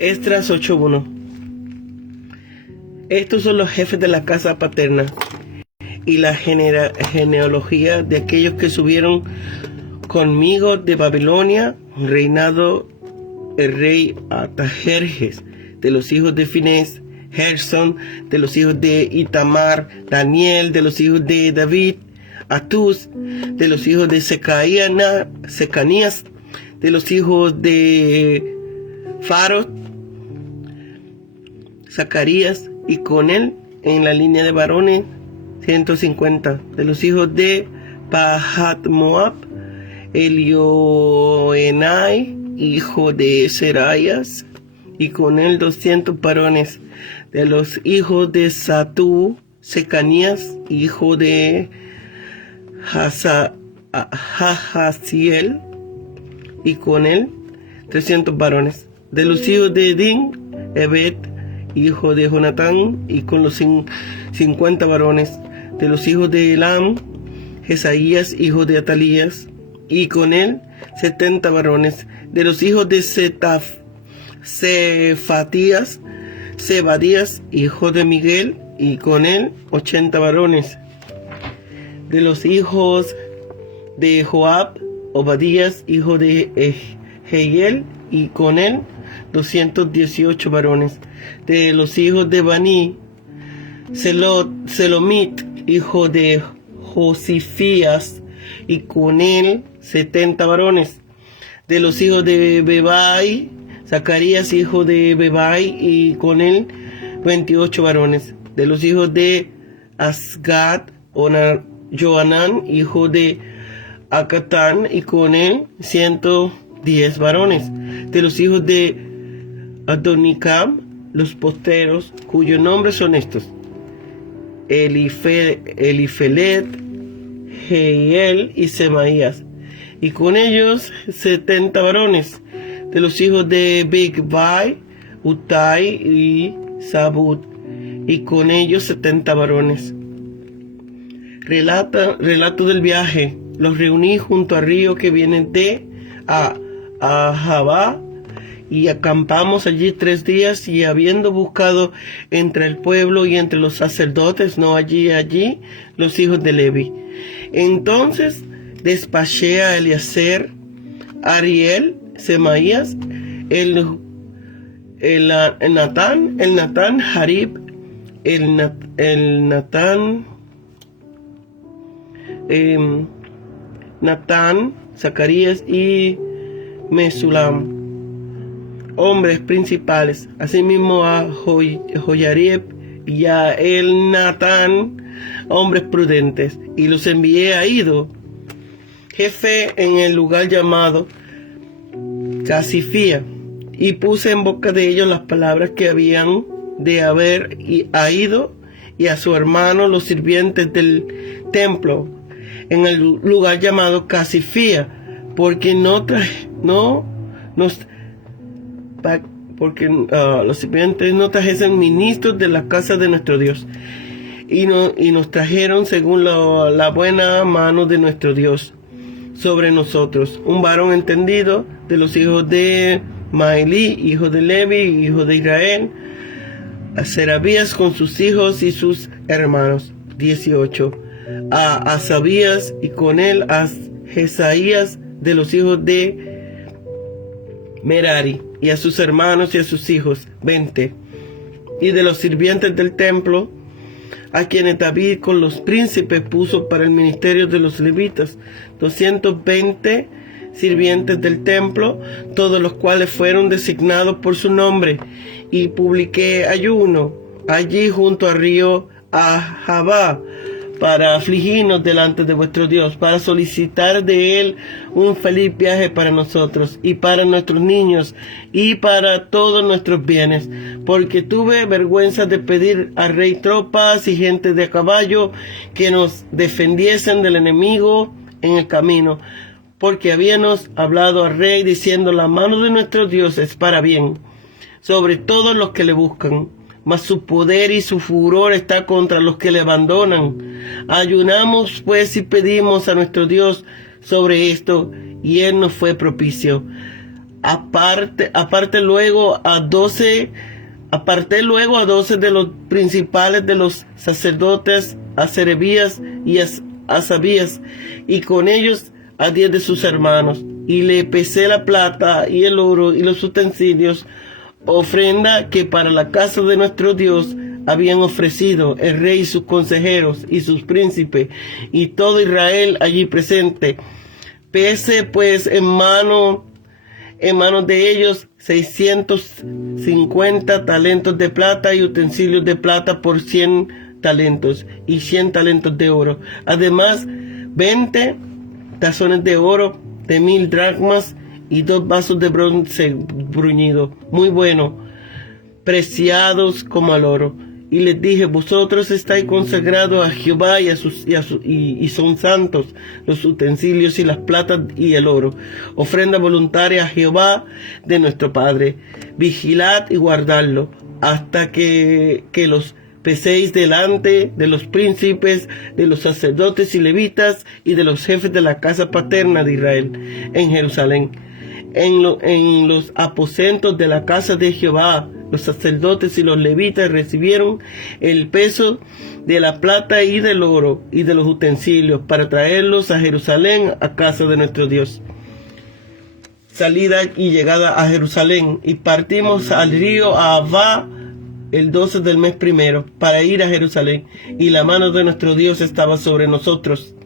Esdras 8:1. Estos son los jefes de la casa paterna y la genealogía de aquellos que subieron conmigo de Babilonia, reinado el rey Artajerjes, de los hijos de Finés, Gerson, de los hijos de Itamar, Daniel, de los hijos de David, Atús, de los hijos de Secanías, de los hijos de Faros, Zacarías, y con él en la línea de varones 150, de los hijos de Pahat Moab, Elioenai, hijo de Seraías, y con él 200 varones, de los hijos de Satú, Secanías, hijo de Jahaziel, y con él 300 varones, de los hijos de Edín, Ebed, hijo de Jonatán, y con los 50 varones, de los hijos de Elam, Jesaías, hijo de Atalías, y con él 70 varones, de los hijos de Zebadías, hijo de Miguel, y con él 80 varones, de los hijos de Joab, Obadías, hijo de Jehiel, y con él 218 varones, de los hijos de Bani, Selomit, hijo de Josifías, y con él 70 varones, de los hijos de Bebai, Zacarías, hijo de Bebai, y con él 28 varones, de los hijos de Asgad, Joanán, hijo de Acatán, y con él 110 varones, de los hijos de Adonicam, los posteros, cuyos nombres son estos: Elifelet, Jehiel y Semaías, y con ellos 70 varones, de los hijos de Bigvai, Utai y Sabud, y con ellos 70 varones. Relato del viaje. Los reuní junto al río que viene de Ahabá, y acampamos allí 3 días, y habiendo buscado entre el pueblo y entre los sacerdotes, no hallé allí los hijos de Levi. Entonces despaché a Eliezer, Ariel, Semaías, el Natán, Jarib, Natán, Zacarías y Mesulam, hombres principales, asimismo a Joyarib y a Natán, hombres prudentes, y los envié a Ido, jefe en el lugar llamado Casifía, y puse en boca de ellos las palabras que habían de haber Ido y a su hermano los sirvientes del templo en el lugar llamado Casifía, porque los sirvientes no trajesen ministros de la casa de nuestro Dios, y nos trajeron según la buena mano de nuestro Dios sobre nosotros, un varón entendido de los hijos de Maelí, hijo de Levi, hijo de Israel, a Serabías con sus hijos y sus hermanos. 18. A Asabías, y con él a Jesaías de los hijos de Merari, y a sus hermanos y a sus hijos. 20. Y de los sirvientes del templo, a quienes David con los príncipes puso para el ministerio de los levitas, 220 sirvientes del templo, todos los cuales fueron designados por su nombre, y publiqué ayuno allí junto al río Ahabá, para afligirnos delante de vuestro Dios, para solicitar de Él un feliz viaje para nosotros, y para nuestros niños, y para todos nuestros bienes, porque tuve vergüenza de pedir al rey tropas y gente de a caballo que nos defendiesen del enemigo en el camino, porque habíamos hablado al rey diciendo: la mano de nuestro Dios es para bien sobre todos los que le buscan, mas su poder y su furor está contra los que le abandonan. Ayunamos pues y pedimos a nuestro Dios sobre esto, y él nos fue propicio. Aparté luego a 12 de los principales de los sacerdotes, a Serebías y a Asabías, y con ellos a 10 de sus hermanos, y le pesé la plata y el oro y los utensilios, ofrenda que para la casa de nuestro Dios habían ofrecido el rey y sus consejeros y sus príncipes y todo Israel allí presente. Pese pues en manos de ellos 650 talentos de plata y utensilios de plata por 100 talentos y 100 talentos de oro. Además, 20 tazones de oro de 1000 dracmas y 2 vasos de bronce bruñido, muy bueno, preciados como al oro. Y les dije: vosotros estáis consagrados a Jehová y son santos los utensilios y las platas y el oro, ofrenda voluntaria a Jehová de nuestro Padre. Vigilad y guardadlo hasta que los peséis delante de los príncipes, de los sacerdotes y levitas y de los jefes de la casa paterna de Israel en Jerusalén. En los aposentos de la casa de Jehová, los sacerdotes y los levitas recibieron el peso de la plata y del oro y de los utensilios para traerlos a Jerusalén, a casa de nuestro Dios. Salida y llegada a Jerusalén, y partimos al río Ahava el 12 del mes primero para ir a Jerusalén, y la mano de nuestro Dios estaba sobre nosotros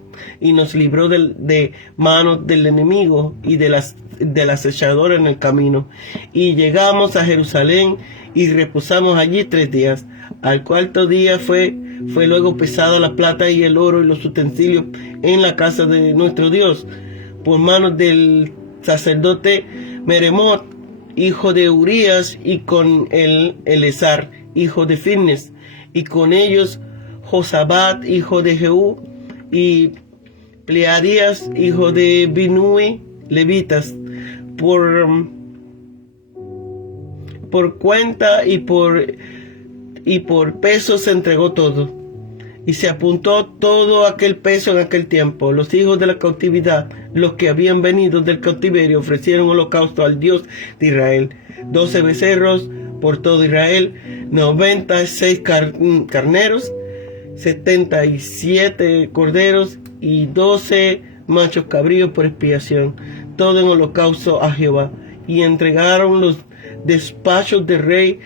y nos libró de manos del enemigo y del acechador en el camino. Y llegamos a Jerusalén y reposamos allí 3 días. Al cuarto día fue luego pesada la plata y el oro y los utensilios en la casa de nuestro Dios por manos del sacerdote Meremot, hijo de Urías, y con él Eleazar, hijo de Finnes, y con ellos Josabat, hijo de Jehú, y Pleadías, hijo de Binui, levitas, por cuenta y por peso se entregó todo. Y se apuntó todo aquel peso en aquel tiempo. Los hijos de la cautividad, los que habían venido del cautiverio, ofrecieron holocausto al Dios de Israel: 12 becerros por todo Israel, 96 carneros, 77 corderos y 12 machos cabríos por expiación, todo en holocausto a Jehová. Y entregaron los despachos del rey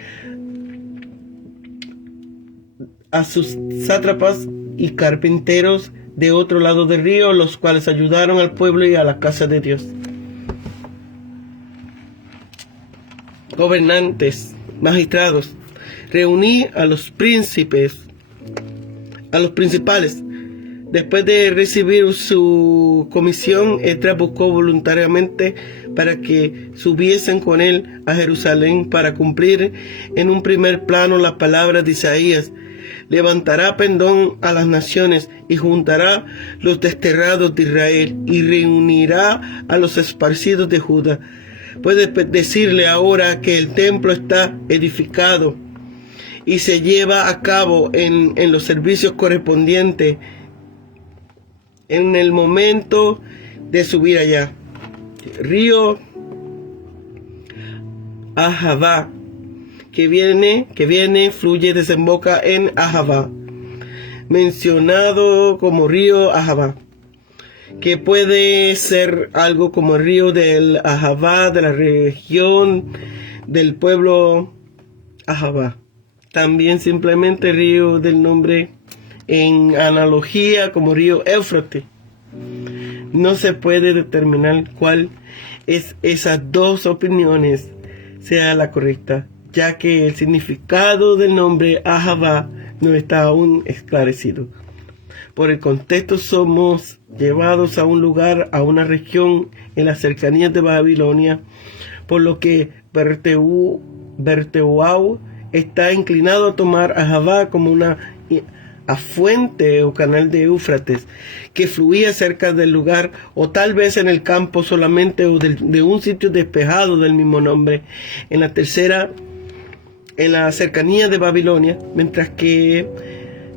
a sus sátrapas y carpinteros de otro lado del río, los cuales ayudaron al pueblo y a la casa de Dios. Gobernantes, magistrados, reuní a los príncipes, a los principales. Después de recibir su comisión, Esdras buscó voluntariamente para que subiesen con él a Jerusalén para cumplir en un primer plano las palabras de Isaías: levantará pendón a las naciones y juntará los desterrados de Israel y reunirá a los esparcidos de Judá. Puedes decirle ahora que el templo está edificado y se lleva a cabo en los servicios correspondientes en el momento de subir allá. Río Ahava, que viene, fluye, desemboca en Ahava, mencionado como río Ahava, que puede ser algo como el río del Ahava de la región del pueblo Ahava. También simplemente río del nombre en analogía como río Éufrates. No se puede determinar cuál es esas dos opiniones sea la correcta, ya que el significado del nombre Ahava no está aún esclarecido. Por el contexto somos llevados a un lugar, a una región en las cercanías de Babilonia, por lo que Berteuau está inclinado a tomar Ahava como una fuente o canal de Éufrates que fluía cerca del lugar, o tal vez en el campo solamente, o de un sitio despejado del mismo nombre, en la cercanía de Babilonia, mientras que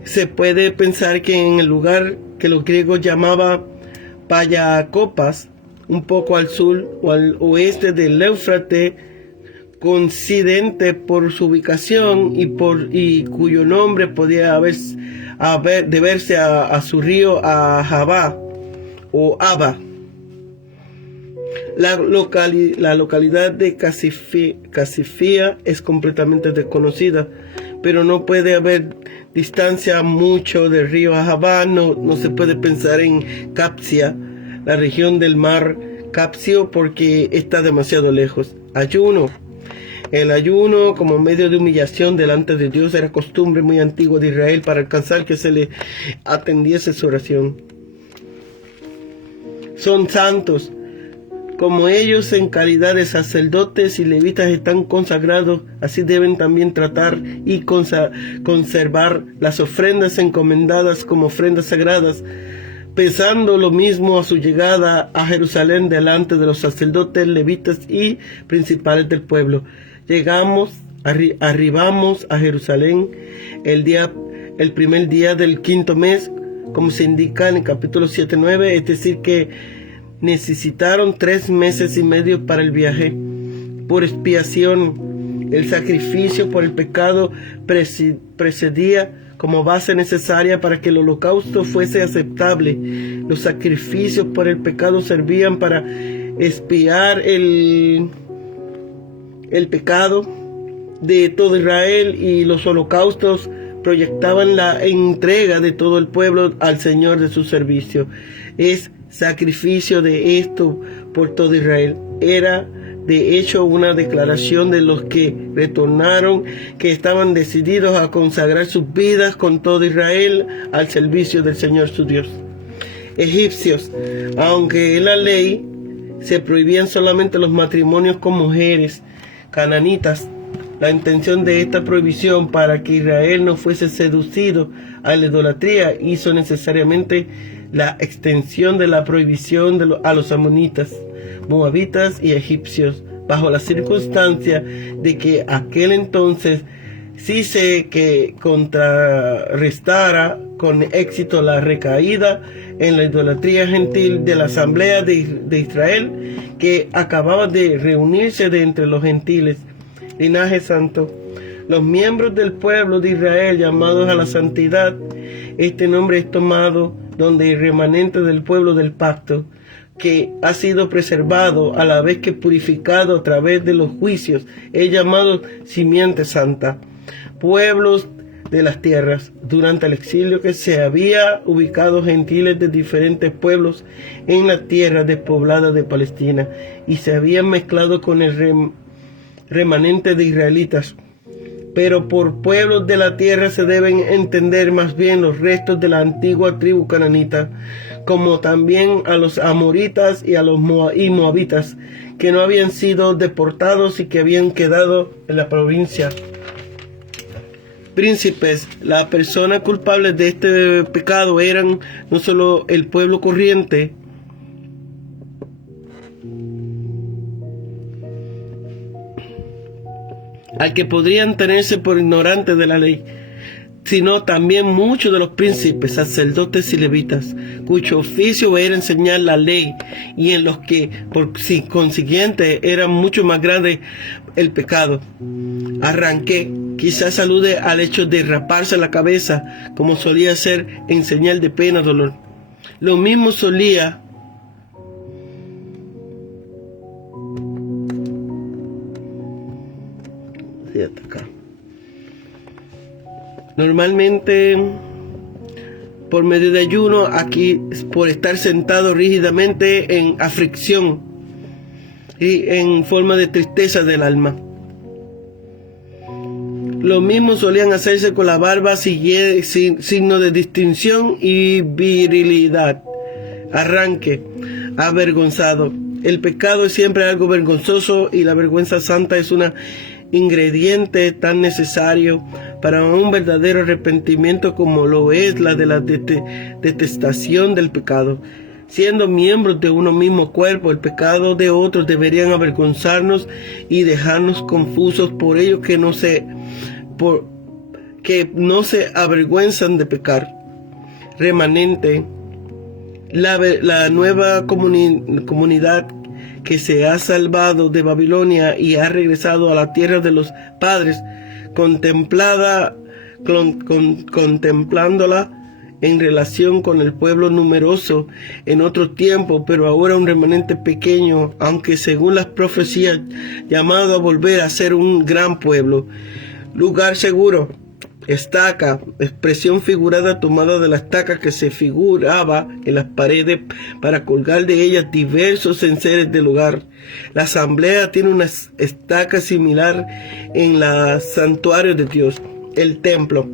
se puede pensar que en el lugar que los griegos llamaban Payacopas, un poco al sur o al oeste del Éufrates, coincidente por su ubicación y cuyo nombre podía deberse a su río Ahava o Abba. La localidad de Casifía es completamente desconocida, pero no puede haber distancia mucho del río Ahava. No se puede pensar en Capsia, la región del mar Capsio, porque está demasiado lejos. Ayuno. El ayuno como medio de humillación delante de Dios era costumbre muy antigua de Israel para alcanzar que se le atendiese su oración. Son santos. Como ellos en calidad de sacerdotes y levitas están consagrados, así deben también tratar y conservar las ofrendas encomendadas como ofrendas sagradas, pensando lo mismo a su llegada a Jerusalén delante de los sacerdotes, levitas y principales del pueblo. Arribamos a Jerusalén el primer día del quinto mes, como se indica en el capítulo 7-9, es decir que necesitaron 3 meses y medio para el viaje. Por expiación, el sacrificio por el pecado precedía como base necesaria para que el holocausto fuese aceptable. Los sacrificios por el pecado servían para expiar el pecado de todo Israel, y los holocaustos proyectaban la entrega de todo el pueblo al Señor de su servicio. Es sacrificio de esto por todo Israel. Era de hecho una declaración de los que retornaron, que estaban decididos a consagrar sus vidas con todo Israel al servicio del Señor su Dios. Egipcios. Aunque en la ley se prohibían solamente los matrimonios con mujeres cananitas, la intención de esta prohibición para que Israel no fuese seducido a la idolatría hizo necesariamente la extensión de la prohibición a los amonitas, moabitas y egipcios, bajo la circunstancia de que aquel entonces sí se contrarrestara con éxito la recaída en la idolatría gentil de la asamblea de Israel, que acababa de reunirse de entre los gentiles. Linaje santo. Los miembros del pueblo de Israel llamados a la santidad, este nombre es tomado donde el remanente del pueblo del pacto, que ha sido preservado a la vez que purificado a través de los juicios, es llamado simiente santa. Pueblos de las tierras. Durante el exilio que se había ubicado gentiles de diferentes pueblos en la tierra despoblada de Palestina, y se habían mezclado con el remanente de israelitas. Pero por pueblos de la tierra se deben entender más bien los restos de la antigua tribu cananita, como también a los amoritas y a los moabitas, que no habían sido deportados y que habían quedado en la provincia. Príncipes. Las personas culpables de este pecado eran no solo el pueblo corriente, al que podrían tenerse por ignorante de la ley, sino también muchos de los príncipes, sacerdotes y levitas, cuyo oficio era enseñar la ley, y en los que por consiguiente era mucho más grande el pecado. Arranqué, quizás alude al hecho de raparse la cabeza, como solía ser en señal de pena, dolor. Lo mismo solía acá. Normalmente por medio de ayuno, aquí por estar sentado rígidamente en aflicción y en forma de tristeza del alma. Lo mismo solían hacerse con la barba, signo de distinción y virilidad. Arranque, avergonzado. El pecado es siempre algo vergonzoso, y la vergüenza santa es un ingrediente tan necesario para un verdadero arrepentimiento como lo es la de la detestación del pecado. Siendo miembros de uno mismo cuerpo, el pecado de otros deberían avergonzarnos y dejarnos confusos por ellos que no se avergüenzan de pecar. Remanente. La nueva comunidad que se ha salvado de Babilonia y ha regresado a la tierra de los padres, contemplándola en relación con el pueblo numeroso en otro tiempo, pero ahora un remanente pequeño, aunque según las profecías llamado a volver a ser un gran pueblo. Lugar seguro, estaca, expresión figurada tomada de la estaca que se figuraba en las paredes para colgar de ellas diversos enseres del hogar. La asamblea tiene una estaca similar en el santuario de Dios, el templo.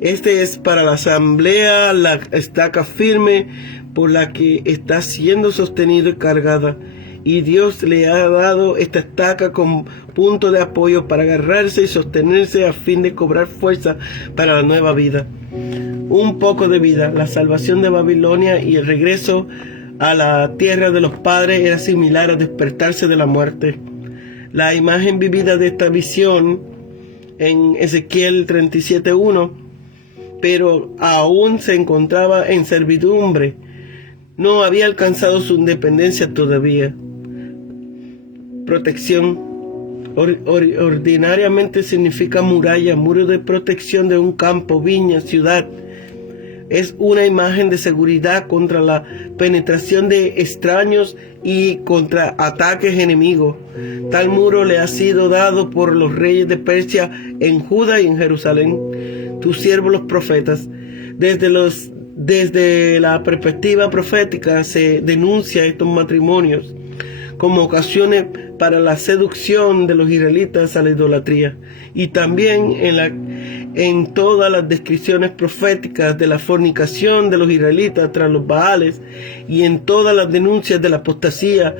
Este es para la asamblea la estaca firme por la que está siendo sostenido y cargada. Y Dios le ha dado esta estaca como punto de apoyo para agarrarse y sostenerse a fin de cobrar fuerza para la nueva vida. Un poco de vida. La salvación de Babilonia y el regreso a la tierra de los padres era similar a despertarse de la muerte. La imagen vivida de esta visión en Ezequiel 37:1, pero aún se encontraba en servidumbre. No había alcanzado su independencia todavía. Protección. Ordinariamente significa muralla, muro de protección de un campo, viña, ciudad. Es una imagen de seguridad contra la penetración de extraños y contra ataques enemigos. Tal muro le ha sido dado por los reyes de Persia en Judá y en Jerusalén, tus siervos los profetas. Desde la perspectiva profética se denuncia estos matrimonios como ocasiones para la seducción de los israelitas a la idolatría, y también en todas las descripciones proféticas de la fornicación de los israelitas tras los Baales, y en todas las denuncias de la apostasía.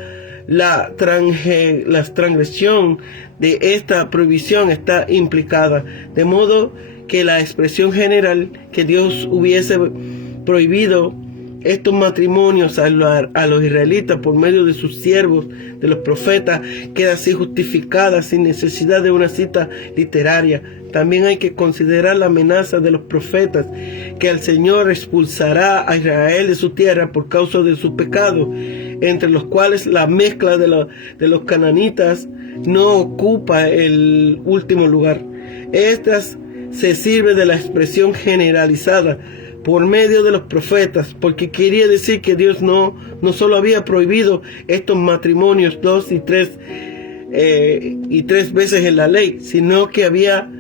La transgresión de esta prohibición está implicada, de modo que la expresión general que Dios hubiese prohibido estos matrimonios a los israelitas por medio de sus siervos, de los profetas, queda así justificada sin necesidad de una cita literaria. También hay que considerar la amenaza de los profetas, que el Señor expulsará a Israel de su tierra por causa de su pecado, entre los cuales la mezcla de los cananitas no ocupa el último lugar. Estas se sirve de la expresión generalizada por medio de los profetas, porque quería decir que Dios no solo había prohibido estos matrimonios 2 y 3 veces en la ley, sino que había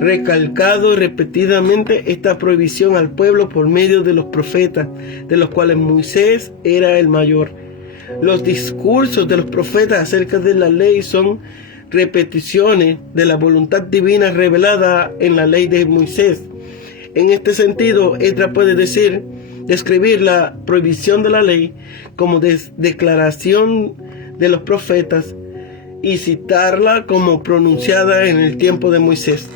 recalcado repetidamente esta prohibición al pueblo por medio de los profetas, de los cuales Moisés era el mayor. Los discursos de los profetas acerca de la ley son repeticiones de la voluntad divina revelada en la ley de Moisés. En este sentido, Esdras puede describir la prohibición de la ley como declaración de los profetas y citarla como pronunciada en el tiempo de Moisés.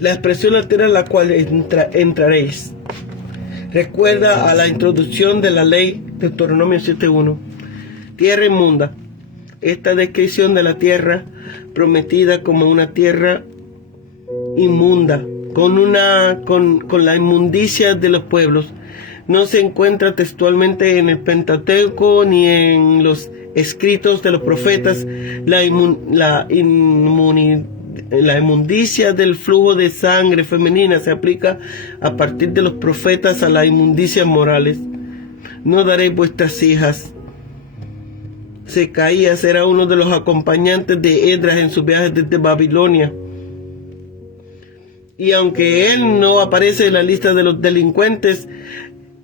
La expresión la tierra en la cual entraréis recuerda a la introducción de la ley de Deuteronomio 7:1. Tierra inmunda. Esta descripción de la tierra prometida como una tierra inmunda, con la inmundicia de los pueblos, no se encuentra textualmente en el Pentateuco ni en los escritos de los profetas. La inmundicia del flujo de sangre femenina se aplica a partir de los profetas a las inmundicias morales. No daréis vuestras hijas. Secaías era uno de los acompañantes de Esdras en sus viajes desde Babilonia. Y aunque él no aparece en la lista de los delincuentes,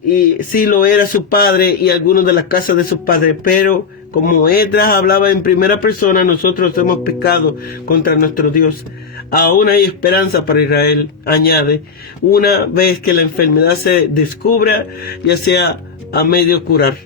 y sí lo era su padre y algunos de las casas de sus padres, pero como Esdras hablaba en primera persona, nosotros hemos pecado contra nuestro Dios. Aún hay esperanza para Israel, añade, una vez que la enfermedad se descubra, ya sea a medio curar.